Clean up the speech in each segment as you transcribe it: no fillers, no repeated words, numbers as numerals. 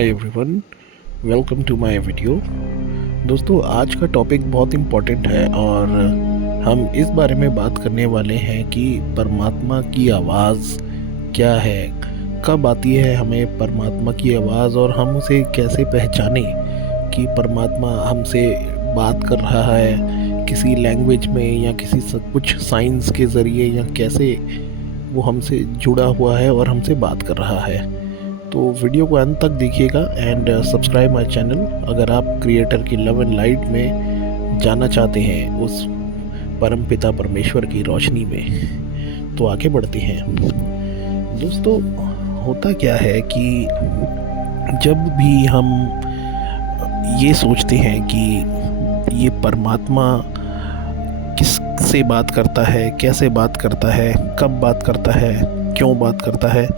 Hi everyone, welcome to my video. दोस्तों, आज का टॉपिक बहुत इम्पोर्टेंट है और हम इस बारे में बात करने वाले हैं कि परमात्मा की आवाज़ क्या है, कब आती है हमें परमात्मा की आवाज़ और हम उसे कैसे पहचानें कि परमात्मा हमसे बात कर रहा है किसी लैंग्वेज में या किसी सब कुछ साइंस के ज़रिए, या कैसे वो हमसे जुड़ा हुआ है और हमसे बात कर रहा है। तो वीडियो को अंत तक देखिएगा एंड सब्सक्राइब माय चैनल अगर आप क्रिएटर की लव एंड लाइट में जाना चाहते हैं, उस परम पिता परमेश्वर की रोशनी में। तो आगे बढ़ते हैं। दोस्तों, होता क्या है कि जब भी हम ये सोचते हैं कि ये परमात्मा किससे बात करता है, कैसे बात करता है, कब बात करता है, क्यों बात करता है,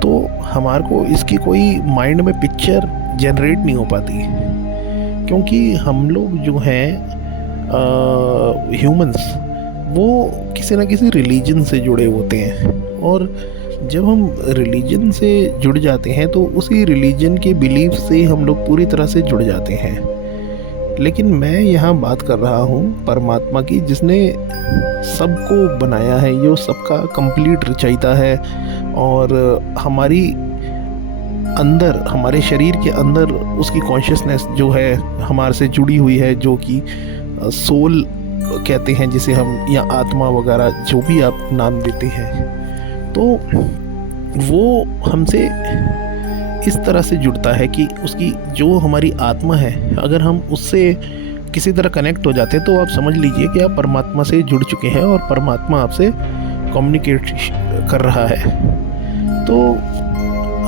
तो हमारे को इसकी कोई माइंड में पिक्चर जनरेट नहीं हो पाती, क्योंकि हम लोग जो हैं ह्यूमंस, वो किसी ना किसी रिलीजन से जुड़े होते हैं। और जब हम रिलीजन से जुड़ जाते हैं तो उसी रिलीजन के बिलीफ से हम लोग पूरी तरह से जुड़ जाते हैं। लेकिन मैं यहाँ बात कर रहा हूँ परमात्मा की, जिसने सबको बनाया है, जो सबका कंप्लीट रचयिता है और हमारी अंदर, हमारे शरीर के अंदर उसकी कॉन्शियसनेस जो है हमारे से जुड़ी हुई है, जो कि सोल कहते हैं जिसे हम, या आत्मा वगैरह जो भी आप नाम देते हैं। तो वो हमसे इस तरह से जुड़ता है कि उसकी जो हमारी आत्मा है, अगर हम उससे किसी तरह कनेक्ट हो जाते हैं तो आप समझ लीजिए कि आप परमात्मा से जुड़ चुके हैं और परमात्मा आपसे कम्युनिकेट कर रहा है। तो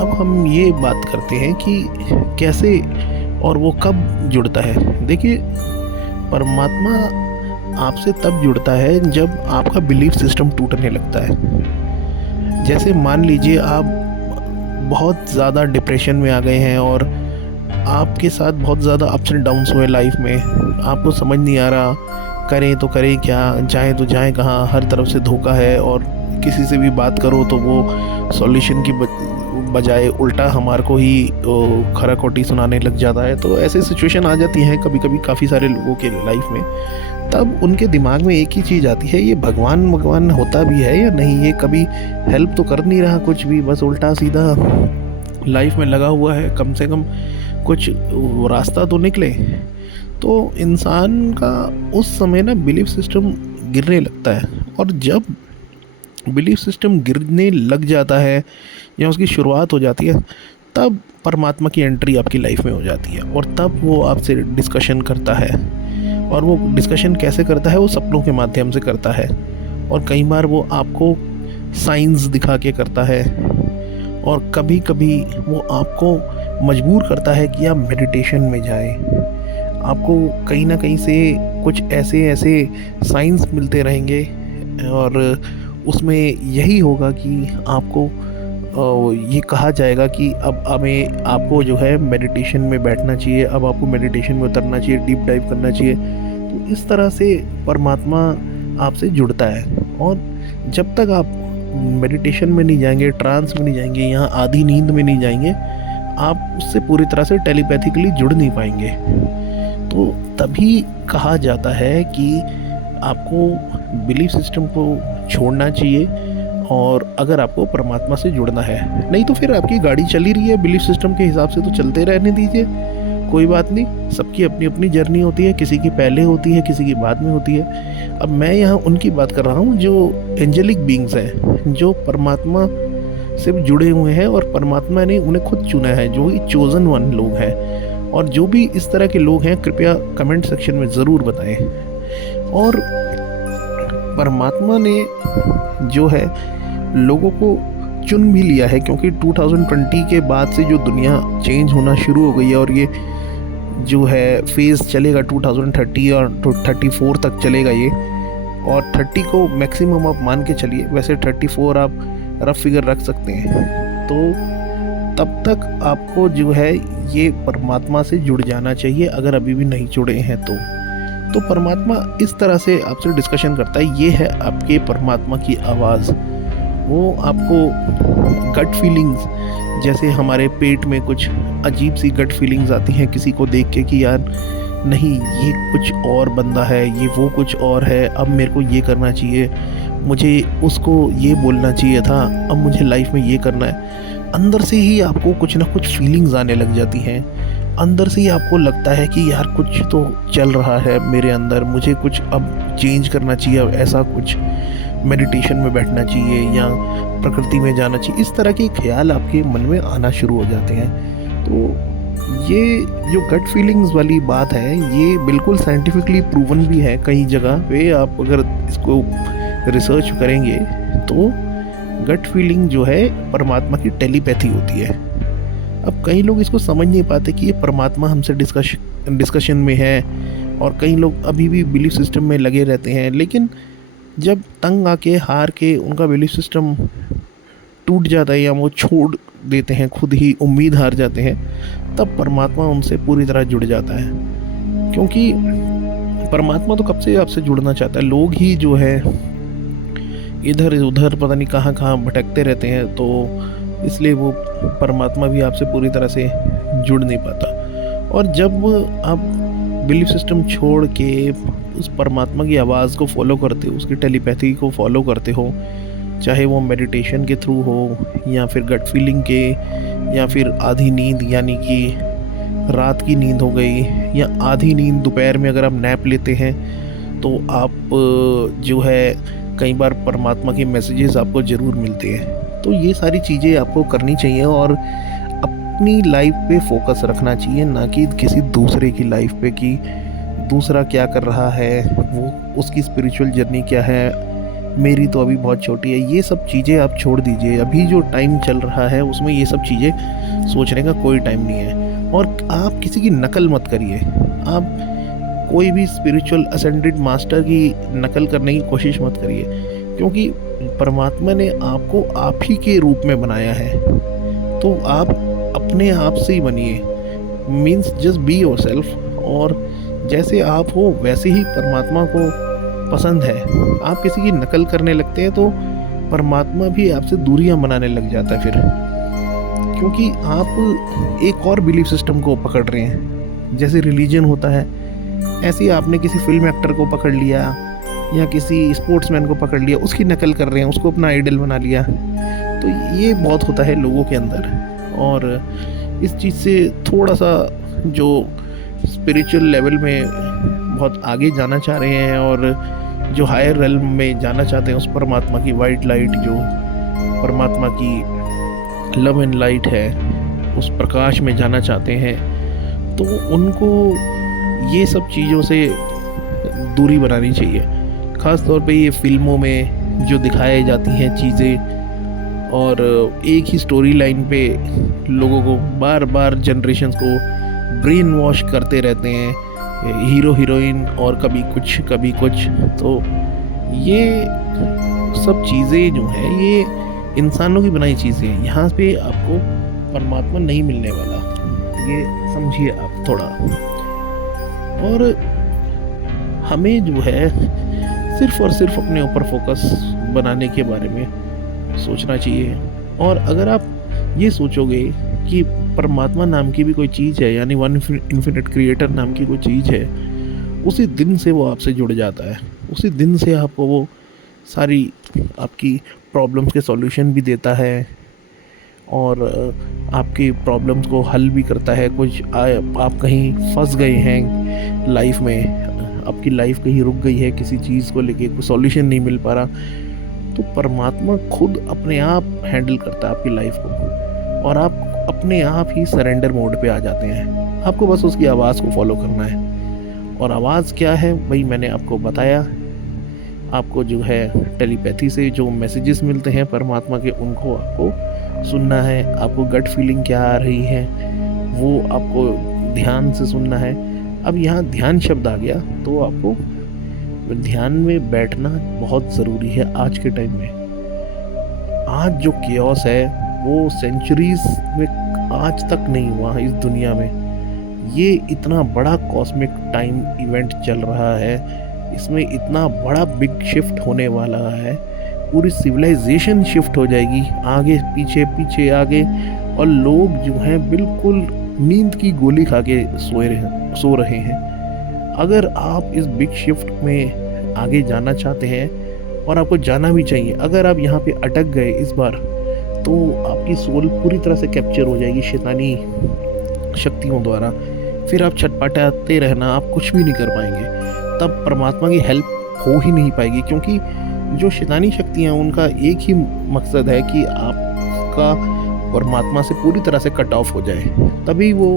अब हम ये बात करते हैं कि कैसे और वो कब जुड़ता है। देखिए, परमात्मा आपसे तब जुड़ता है जब आपका बिलीफ सिस्टम टूटने लगता है। जैसे मान लीजिए आप बहुत ज़्यादा डिप्रेशन में आ गए हैं और आपके साथ बहुत ज़्यादा अप्स एंड डाउन्स हुए लाइफ में, आपको समझ नहीं आ रहा करें तो करें क्या, जाएं तो जाएं कहाँ, हर तरफ से धोखा है और किसी से भी बात करो तो वो सॉल्यूशन की बजाय उल्टा हमारे को ही खरा खोटी सुनाने लग जाता है। तो ऐसे सिचुएशन आ जाती हैं कभी कभी काफ़ी सारे लोगों के लाइफ में। तब उनके दिमाग में एक ही चीज़ आती है, ये भगवान होता भी है या नहीं, ये कभी हेल्प तो कर नहीं रहा कुछ भी, बस उल्टा सीधा लाइफ में लगा हुआ है, कम से कम कुछ रास्ता तो निकले। तो इंसान का उस समय ना बिलीफ सिस्टम गिरने लगता है, और जब बिलीफ सिस्टम गिरने लग जाता है या उसकी शुरुआत हो जाती है, तब परमात्मा की एंट्री आपकी लाइफ में हो जाती है। और तब वो आपसे डिस्कशन करता है, और वो डिस्कशन कैसे करता है, वो सपनों के माध्यम से करता है, और कई बार वो आपको साइंस दिखा के करता है, और कभी कभी वो आपको मजबूर करता है कि आप मेडिटेशन में जाएं। आपको कहीं ना कहीं से कुछ ऐसे साइंस मिलते रहेंगे और उसमें यही होगा कि आपको ये कहा जाएगा कि अब हमें, आपको जो है मेडिटेशन में बैठना चाहिए, अब आपको मेडिटेशन में उतरना चाहिए, डीप डाइव करना चाहिए। तो इस तरह से परमात्मा आपसे जुड़ता है। और जब तक आप मेडिटेशन में नहीं जाएंगे, ट्रांस में नहीं जाएंगे, यहाँ आधी नींद में नहीं जाएंगे, आप उससे पूरी तरह से टेलीपैथिकली जुड़ नहीं पाएंगे। तो तभी कहा जाता है कि आपको बिलीफ सिस्टम को छोड़ना चाहिए, और अगर आपको परमात्मा से जुड़ना है। नहीं तो फिर आपकी गाड़ी चली रही है बिलीफ सिस्टम के हिसाब से, तो चलते रहने दीजिए, कोई बात नहीं। सबकी अपनी अपनी जर्नी होती है, किसी की पहले होती है, किसी की बाद में होती है। अब मैं यहाँ उनकी बात कर रहा हूँ जो एंजेलिक बीइंग्स हैं, जो परमात्मा से जुड़े हुए हैं और परमात्मा ने उन्हें खुद चुना है, जो ही चोजन वन लोग हैं। और जो भी इस तरह के लोग हैं, कृपया कमेंट सेक्शन में ज़रूर बताएं। और परमात्मा ने जो है लोगों को चुन भी लिया है, क्योंकि 2020 के बाद से जो दुनिया चेंज होना शुरू हो गई है, और ये जो है फेज़ चलेगा 2030 और 34 तक चलेगा ये, और 30 को मैक्सिमम आप मान के चलिए, वैसे 34 आप रफ फिगर रख सकते हैं। तो तब तक आपको जो है ये परमात्मा से जुड़ जाना चाहिए, अगर अभी भी नहीं जुड़े हैं तो परमात्मा इस तरह से आपसे डिस्कशन करता है। ये है आपके परमात्मा की आवाज़। वो आपको गट फीलिंग्स, जैसे हमारे पेट में कुछ अजीब सी गट फीलिंग्स आती हैं किसी को देख के कि यार नहीं, ये कुछ और बंदा है, ये वो कुछ और है, अब मेरे को ये करना चाहिए, मुझे उसको ये बोलना चाहिए था, अब मुझे लाइफ में ये करना है। अंदर से ही आपको कुछ ना कुछ फीलिंग्स आने लग जाती हैं। अंदर से ही आपको लगता है कि यार कुछ तो चल रहा है मेरे अंदर, मुझे कुछ अब चेंज करना चाहिए, अब ऐसा कुछ मेडिटेशन में बैठना चाहिए या प्रकृति में जाना चाहिए। इस तरह के ख्याल आपके मन में आना शुरू हो जाते हैं। तो ये जो गट फीलिंग्स वाली बात है, ये बिल्कुल साइंटिफिकली प्रूवन भी है। कई जगह पे आप अगर इसको रिसर्च करेंगे तो गट फीलिंग जो है परमात्मा की टेलीपैथी होती है। अब कई लोग इसको समझ नहीं पाते कि ये परमात्मा हमसे डिस्कशन में है, और कई लोग अभी भी बिलीफ सिस्टम में लगे रहते हैं। लेकिन जब तंग आके हार के उनका बिलीफ सिस्टम टूट जाता है या वो छोड़ देते हैं, खुद ही उम्मीद हार जाते हैं, तब परमात्मा उनसे पूरी तरह जुड़ जाता है। क्योंकि परमात्मा तो कब से आपसे जुड़ना चाहता है, लोग ही जो है इधर उधर पता नहीं कहाँ कहाँ भटकते रहते हैं, तो इसलिए वो परमात्मा भी आपसे पूरी तरह से जुड़ नहीं पाता। और जब आप बिलीफ सिस्टम छोड़ के उस परमात्मा की आवाज़ को फॉलो करते हो, उसकी टेलीपैथी को फॉलो करते हो, चाहे वो मेडिटेशन के थ्रू हो या फिर गट फीलिंग के, या फिर आधी नींद यानी कि रात की नींद हो गई, या आधी नींद दोपहर में अगर आप नैप लेते हैं तो आप जो है कई बार परमात्मा के मैसेजेस आपको ज़रूर मिलते हैं। तो ये सारी चीज़ें आपको करनी चाहिए और अपनी लाइफ पे फोकस रखना चाहिए, ना कि किसी दूसरे की लाइफ पे कि दूसरा क्या कर रहा है, वो उसकी स्पिरिचुअल जर्नी क्या है, मेरी तो अभी बहुत छोटी है। ये सब चीज़ें आप छोड़ दीजिए। अभी जो टाइम चल रहा है उसमें ये सब चीज़ें सोचने का कोई टाइम नहीं है। और आप किसी की नकल मत करिए। आप कोई भी स्पिरिचुअल असेंडेड मास्टर की नकल करने की कोशिश मत करिए, क्योंकि परमात्मा ने आपको आप ही के रूप में बनाया है। तो आप अपने आप से ही बनिए, मीन्स जस्ट बी योरसेल्फ। और जैसे आप हो वैसे ही परमात्मा को पसंद है। आप किसी की नकल करने लगते हैं तो परमात्मा भी आपसे दूरियां बनाने लग जाता है फिर, क्योंकि आप एक और बिलीफ सिस्टम को पकड़ रहे हैं। जैसे रिलीजन होता है, ऐसे ही आपने किसी फिल्म एक्टर को पकड़ लिया या किसी स्पोर्ट्समैन को पकड़ लिया, उसकी नकल कर रहे हैं, उसको अपना आइडल बना लिया। तो ये बहुत होता है लोगों के अंदर, और इस चीज़ से थोड़ा सा जो स्पिरिचुअल लेवल में बहुत आगे जाना चाह रहे हैं और जो हायर रेल्म में जाना चाहते हैं, उस परमात्मा की वाइट लाइट, जो परमात्मा की लव एंड लाइट है, उस प्रकाश में जाना चाहते हैं, तो उनको ये सब चीज़ों से दूरी बनानी चाहिए। ख़ास तौर पे ये फिल्मों में जो दिखाई जाती हैं चीज़ें, और एक ही स्टोरी लाइन पे लोगों को बार बार जनरेशन्स को ब्रेन वॉश करते रहते हैं, हीरो हीरोइन और कभी कुछ। तो ये सब चीज़ें जो हैं ये इंसानों की बनाई चीज़ें हैं। यहाँ पे आपको परमात्मा नहीं मिलने वाला, ये समझिए आप थोड़ा। और हमें जो है सिर्फ़ और सिर्फ अपने ऊपर फोकस बनाने के बारे में सोचना चाहिए। और अगर आप ये सोचोगे कि परमात्मा नाम की भी कोई चीज़ है, यानी वन इन्फिनिट क्रिएटर नाम की कोई चीज़ है, उसी दिन से वो आपसे जुड़ जाता है। उसी दिन से आपको वो सारी आपकी प्रॉब्लम्स के सॉल्यूशन भी देता है और आपकी प्रॉब्लम्स को हल भी करता है। कुछ आप कहीं फंस गए हैं लाइफ में, आपकी लाइफ कहीं रुक गई है किसी चीज़ को लेके, कोई सॉल्यूशन नहीं मिल पा रहा, तो परमात्मा खुद अपने आप हैंडल करता है आपकी लाइफ को, और आप अपने आप ही सरेंडर मोड पे आ जाते हैं। आपको बस उसकी आवाज़ को फॉलो करना है। और आवाज़ क्या है भाई, मैंने आपको बताया। आपको जो है टेलीपैथी से जो मैसेजेस मिलते हैं परमात्मा के, उनको आपको सुनना है। आपको गट फीलिंग क्या आ रही है वो आपको ध्यान से सुनना है। अब यहाँ ध्यान शब्द आ गया, तो आपको ध्यान में बैठना बहुत ज़रूरी है आज के टाइम में। आज जो केओस है वो सेंचुरीज में आज तक नहीं हुआ इस दुनिया में। ये इतना बड़ा कॉस्मिक टाइम इवेंट चल रहा है, इसमें इतना बड़ा बिग शिफ्ट होने वाला है पूरी सिविलाइजेशन शिफ्ट हो जाएगी, आगे पीछे पीछे आगे, और लोग जो हैं बिल्कुल नींद की गोली खा के सो रहे हैं। अगर आप इस बिग शिफ्ट में आगे जाना चाहते हैं, और आपको जाना भी चाहिए, अगर आप यहाँ पे अटक गए इस बार, तो आपकी सोल पूरी तरह से कैप्चर हो जाएगी शैतानी शक्तियों द्वारा। फिर आप छटपटाते रहना, आप कुछ भी नहीं कर पाएंगे, तब परमात्मा की हेल्प हो ही नहीं पाएगी, क्योंकि जो शैतानी शक्तियाँ उनका एक ही मकसद है कि आपका परमात्मा से पूरी तरह से कट ऑफ हो जाए। तभी वो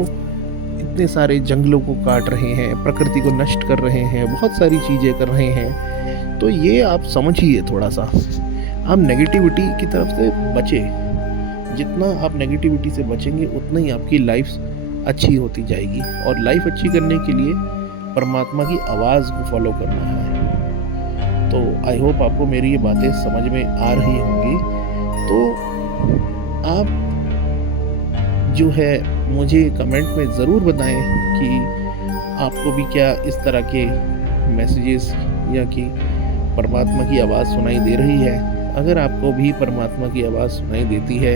इतने सारे जंगलों को काट रहे हैं, प्रकृति को नष्ट कर रहे हैं, बहुत सारी चीज़ें कर रहे हैं। तो ये आप समझिए थोड़ा सा, आप नेगेटिविटी की तरफ से बचें। जितना आप नेगेटिविटी से बचेंगे उतना ही आपकी लाइफ अच्छी होती जाएगी, और लाइफ अच्छी करने के लिए परमात्मा की आवाज़ को फॉलो करना है। तो आई होप आपको मेरी ये बातें समझ में आ रही होंगी। तो आप जो है मुझे कमेंट में ज़रूर बताएं कि आपको भी क्या इस तरह के मैसेजेस या कि परमात्मा की आवाज़ सुनाई दे रही है। अगर आपको भी परमात्मा की आवाज़ सुनाई देती है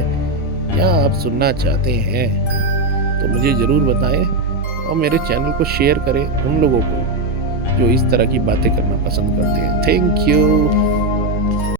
या आप सुनना चाहते हैं तो मुझे ज़रूर बताएं, और मेरे चैनल को शेयर करें उन लोगों को जो इस तरह की बातें करना पसंद करते हैं। Thank you.